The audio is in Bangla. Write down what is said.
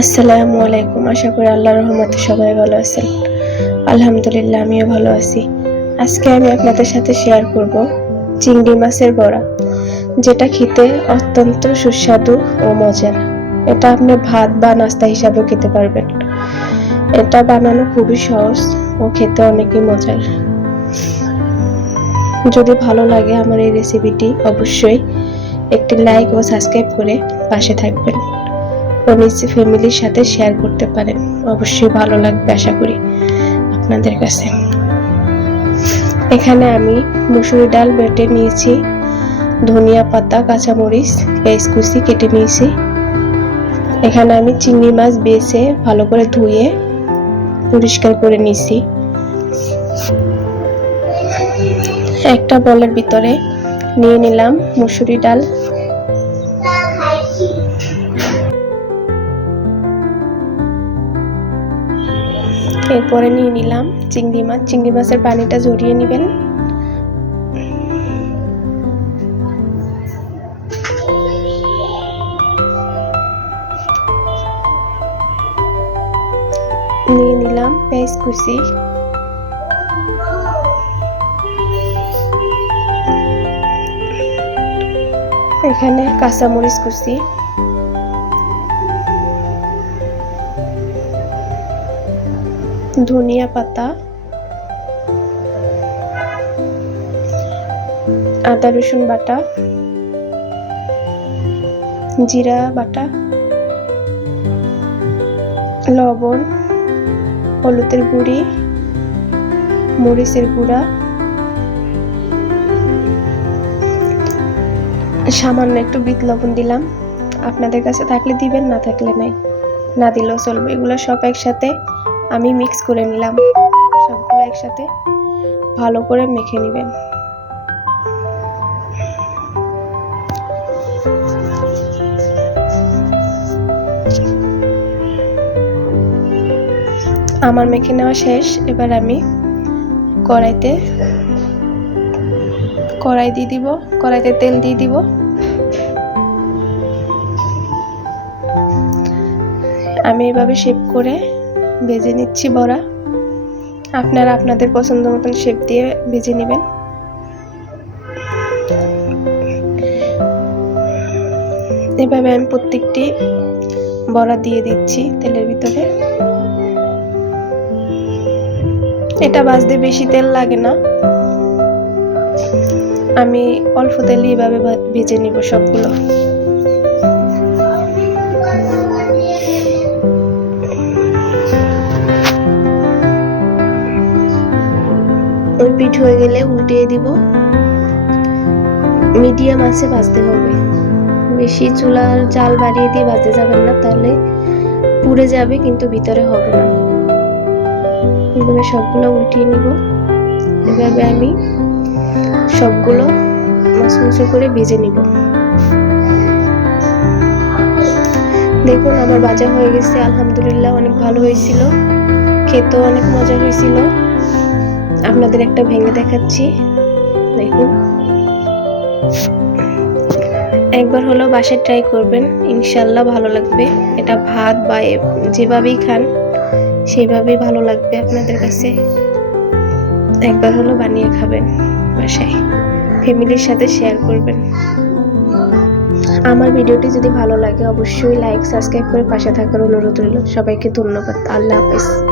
আসসালামু আলাইকুম। আশা করি আল্লাহর রহমতে সবাই ভালো আছেন। আলহামদুলিল্লাহ, আমিও ভালো আছি। আজকে আমি আপনাদের সাথে শেয়ার করব চিংড়ি মাছের বড়া, যেটা খেতে অত্যন্ত সুস্বাদু ও মজার। এটা আপনি ভাত বা নাস্তা হিসাবেও খেতে পারবেন। এটা বানানো খুবই সহজ ও খেতে অনেকই মজার। যদি ভালো লাগে আমার এই রেসিপিটি অবশ্যই একটি লাইক ও সাবস্ক্রাইব করে পাশে থাকবেন। ও ফ্যামিলির সাথে শেয়ার করতে পারেন। অবশ্যই ভালো লাগবে, আশা করি আপনাদের কাছে। এখানে আমি মুসুরি ডাল বেটে নিয়েছি, ধনিয়া পাতা, কাঁচামরিচ, পেঁয়াজ কুচি কেটে নিয়েছি। এখানে আমি চিংড়ি মাছ বেছে ভালো করে ধুয়ে পরিষ্কার করে নিয়েছি। একটা বলের ভিতরে নিয়ে নিলাম মুসুরি ডাল। এরপরে নিয়ে নিলাম চিংড়ি মাছ। চিংড়ি মাছের পানিটা ঝরিয়ে নেবেন। নিয়ে নিলাম পেঁয়াজ কুচি। এখানে কাঁচামরিচ কুচি। ধনিয়া পাতা, আদা, রসুন বাটা, জিরা বাটা, লবণ, হলুদের গুঁড়ি, মরিচের গুঁড়া, সামান্য একটু বিট লবণ দিলাম। আপনাদের কাছে থাকলে দিবেন, না থাকলে নাই। না দিলেও চলবে। এগুলো সব একসাথে আমি মিক্স করে নিলাম। সবগুলো একসাথে ভালো করে মেখে নেবেন। আমার মেখে নেওয়া শেষ। এবার আমি কড়াইতে কড়াই দিয়ে দিব, কড়াইতে তেল দিয়ে দিব। আমি এভাবে শেপ করে ভেজে নিচ্ছি বড়া। আপনারা আপনাদের পছন্দ মতন শেপ দিয়ে ভেজে নেবেন। এভাবে আমি প্রত্যেকটি বড়া দিয়ে দিচ্ছি তেলের ভিতরে। এটা বাজতে বেশি তেল লাগে না। আমি অল্প তেলে এভাবে ভেজে নিব সবগুলো। ওই পিঠ হয়ে গেলে উল্টিয়ে দিব। মিডিয়াম আছে ভাজতে হবে। বেশি চুলার জাল বাড়িয়ে দিয়ে ভাজতে যাবেন না, তাহলে পুড়ে যাবে, কিন্তু ভিতরে হবে না। এভাবে সবগুলো উল্টিয়ে নিব। এভাবে আমি সবগুলো মশমশো করে ভেজে নিব। দেখুন, আমার বাজা হয়ে গেছে, আলহামদুলিল্লাহ, অনেক ভালো হয়েছিল। খেতেও অনেক মজা হয়েছিল। আপনাদের একটা ভেঙে দেখাচ্ছি। দেখুন। একবার হলো বাসায় ট্রাই করবেন। ইনশাল্লাহ ভালো লাগবে। এটা ভাত বা যেভাবেই খান, সেইভাবেই ভালো লাগবে আপনাদের কাছে। একবার হলো বানিয়ে খাবেন বাসায়। ফ্যামিলির সাথে শেয়ার করবেন। আমার ভিডিওটি যদি ভালো লাগে, অবশ্যই লাইক সাবস্ক্রাইব করে পাশে থাকার অনুরোধ রইল। সবাইকে ধন্যবাদ। আল্লাহ হাফেজ।